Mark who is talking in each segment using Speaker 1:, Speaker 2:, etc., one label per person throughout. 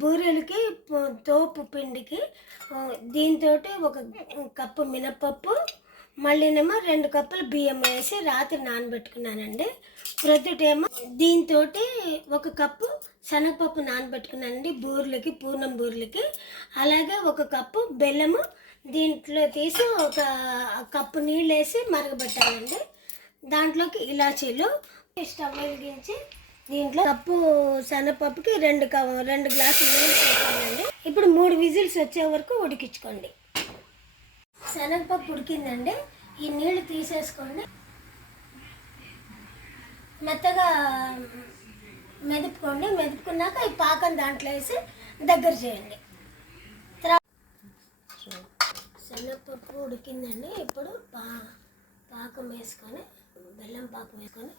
Speaker 1: బూరెలకి తోపు పిండికి దీంతో ఒక కప్పు మినపప్పు మళ్ళీనేమో రెండు కప్పులు బియ్యం వేసి రాత్రి నానబెట్టుకున్నానండి. ప్రొద్దుటేమో దీంతో ఒక కప్పు శనగపప్పు నానబెట్టుకున్నానండి బూరెలకి పూర్ణం బూరెలకి. అలాగే ఒక కప్పు బెల్లము దీంట్లో తీసి ఒక కప్పు నీళ్ళు వేసి మరగబెట్టాలండి. దాంట్లోకి ఇలాచీలు స్టవ్ వెలిగించి దీంట్లో కప్పు శనగపప్పుకి రెండు క- రెండు గ్లాసులు నీళ్ళు ఇప్పుడు మూడు విజిల్స్ వచ్చే వరకు ఉడికించుకోండి. శనగపప్పు ఉడికిందండి. ఈ నీళ్ళు తీసేసుకోండి. మెత్తగా మెదుపుకోండి. మెదుపుకున్నాక ఈ పాకం దాంట్లో వేసి దగ్గర చేయండి. శనగపప్పు ఉడికిందండి. ఇప్పుడు పా పాకం వేసుకొని బెల్లం పాకం వేసుకొని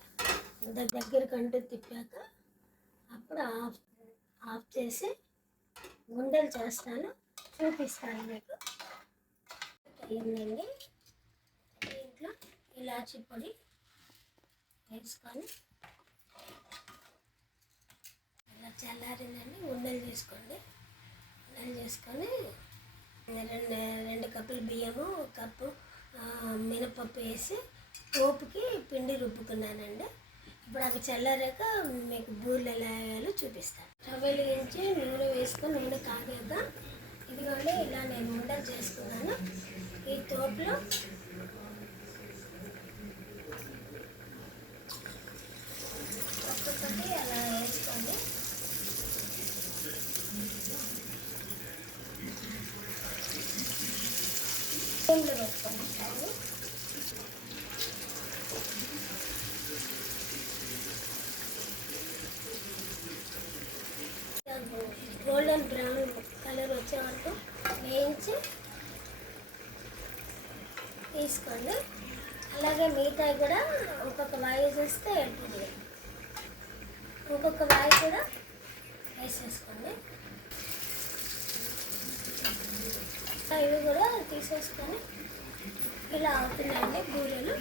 Speaker 1: ద- దగ్గరికి అంటూ తిప్పాక అప్పుడు ఆఫ్ ఆఫ్ చేసి గుండెలు చేస్తాను. చూపిస్తాను మీకు. అయిందండి దీంట్లో ఇలాచి పొడి వేసుకొని ఇలా చల్లారిందండి. ఉండలు చేసుకోండి. ఉండలు చేసుకొని రెండు రెండు కప్పులు బియ్యము కప్పు మినపప్పు వేసి పోపుకి పిండి రుబ్బుకున్నానండి. ఇప్పుడు అవి చల్లారాక మీకు బూరెలు ఎలా వేయాలో చూపిస్తాను. స్టవ్ వెలిగించి నూనె వేసుకొని నూనె కాగాక ఇదిగోండి ఇలా నేను ఉండలు చేసుకున్నాను. ఈ తోపులో ఒక్కొక్కటి అలా వేసుకోండి. ఫ్లేమ్లో పెట్టుకోండి స్టవ్ గోల్డెన్ బ్రౌన్ కలర్ వచ్చే వరకు వేయించి తీసుకోండి. అలాగే మిగతా కూడా ఒక్కొక్క వాయి చేస్తే ఎట్టింది ఇంకొక వాయి కూడా వేసేసుకోండి. ఇవి కూడా తీసేసుకొని ఇలా అవుతున్నాయండి బూరెలు.